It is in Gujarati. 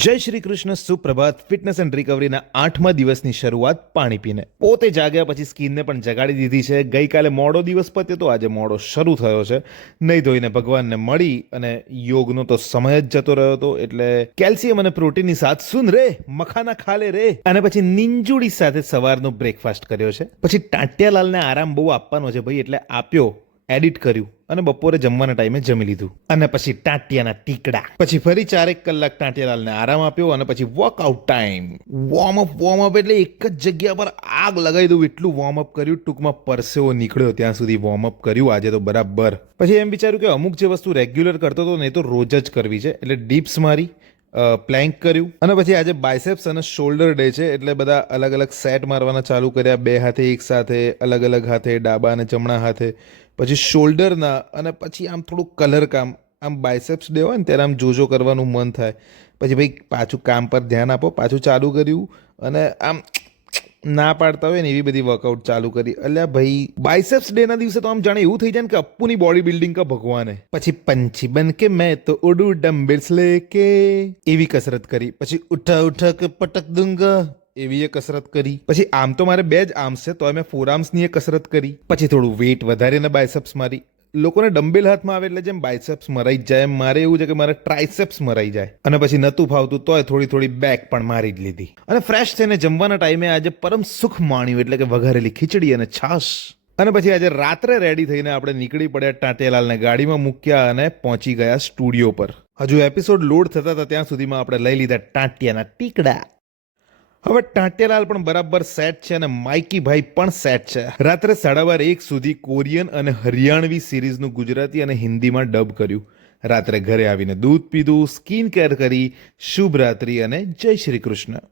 જય શ્રી કૃષ્ણ, સુપ્રભાત. ફિટનેસ એન્ડ રિકવરીના 8મા દિવસની શરૂઆત પાણી પીને. પોતે જાગ્યા પછી સ્કિનને પણ જગાડી દીધી છે. ગઈકાલે મોડો દિવસ પત્યો તો આજે મોડો શરૂ થયો છે. નહીં ધોઈને ભગવાનને મળી અને યોગનો તો સમય જ જતો રહ્યો હતો. એટલે કેલ્શિયમ અને પ્રોટીનની સાથ સુન રે, મખાના ખાલે રે. અને પછી નિંજુડી સાથે સવારનો બ્રેકફાસ્ટ કર્યો છે. પછી ટાંટિયાલાલને આરામ બહુ આપવાનો છે ભાઈ, એટલે આપ્યો, એડિટ કર્યું અને બપોરે જમવાના ટાઈમે જમી લીધું. અને પછી ટાંટિયાના ટીકડા. પછી ફરી 4 કલાક ટાંટિયાલાલને આરામ આપ્યો અને પછી વર્કઆઉટ ટાઈમ. વોર્મઅપ એટલે એક જ જગ્યા પર આગ લગાવી દઉં એટલું વોર્મઅપ કર્યું. ટૂંકમાં પરસેવો નીકળ્યો ત્યાં સુધી વોર્મઅપ કર્યું આજે તો બરાબર. પછી એમ વિચાર્યું કે અમુક જે વસ્તુ રેગ્યુલર કરતો હતો ને એ તો રોજ જ કરવી છે, એટલે ડીપ્સ મારી, પ્લેન્ક કર્યું. અને પછી આજે બાયસેપ્સ અને શોલ્ડર ડે છે, એટલે બધા અલગ અલગ સેટ મારવાના ચાલુ કર્યા. 2 હાથે એક સાથે, અલગ અલગ હાથે, ડાબા અને જમણા હાથે. પછી શોલ્ડરના અને પછી આમ થોડું કલર કામ. આમ બાયસેપ્સ ડે હોય ને ત્યારે આમ જોજો કરવાનું મન થાય. પછી ભાઈ પાછું કામ પર ધ્યાન આપો, પાછું ચાલુ કર્યું. અને આમ ના પાડતા હોય ને એવી બધી વર્કઆઉટ ચાલુ કરી. અલ્યા ભાઈ, બાયસેપ્સ ડે ના દિવસે તો આમ જાણે એવું થઈ જાય ને કે અપ્પુની બોડી બિલ્ડિંગ કા ભગવાન હે. પછી પંછી બન કે મેં તો ઉડું ડમ્બેલ્સ લેકે એવી કસરત કરી. પછી ઉઠા ઉઠા કે પટક દુંગા એવી એ કસરત કરી. પછી આમ તો મારે 2 જ આર્મ્સ છે, તો મેં 4 આર્મ્સની એ કસરત કરી. પછી થોડું વેઇટ વધારીને બાયસેપ્સ મારી. લોકોને ડમ્બેલ હાથમાં આવે એટલે જેમ બાયસેપ્સ મરાઈ જ જાય, મારે એવું છે કે મારે ટ્રાઇસેપ્સ મરાઈ જાય. અને પછી નતું ફાવતું તોય થોડી બેક પણ મારી જ લીધી. અને ફ્રેશ થઈને જમવાના ટાઈમે આજે પરમ સુખ માણ્યું, એટલે કે વઘારેલી ખીચડી અને છાશ. અને પછી આજે રાત્રે રેડી થઈને આપણે નીકળી પડ્યા. ટાંટિયાલાલને ગાડીમાં મૂક્યા અને પહોંચી ગયા સ્ટુડિયો પર. હજુ એપિસોડ લોડ થતા હતા ત્યાં સુધીમાં આપણે લઈ લીધા ટાંટિયાના ટીકડા. હવે ટાંટિયાલાલ પણ બરાબર સેટ છે અને માઇકીભાઈ પણ સેટ છે. રાત્રે 1:30 સુધી કોરિયન અને હરિયાણવી સિરીઝનું ગુજરાતી અને હિન્દીમાં ડબ કર્યું. રાત્રે ઘરે આવીને દૂધ પીધું, સ્કિન કેર કરી. શુભ રાત્રિ અને જય શ્રી કૃષ્ણ.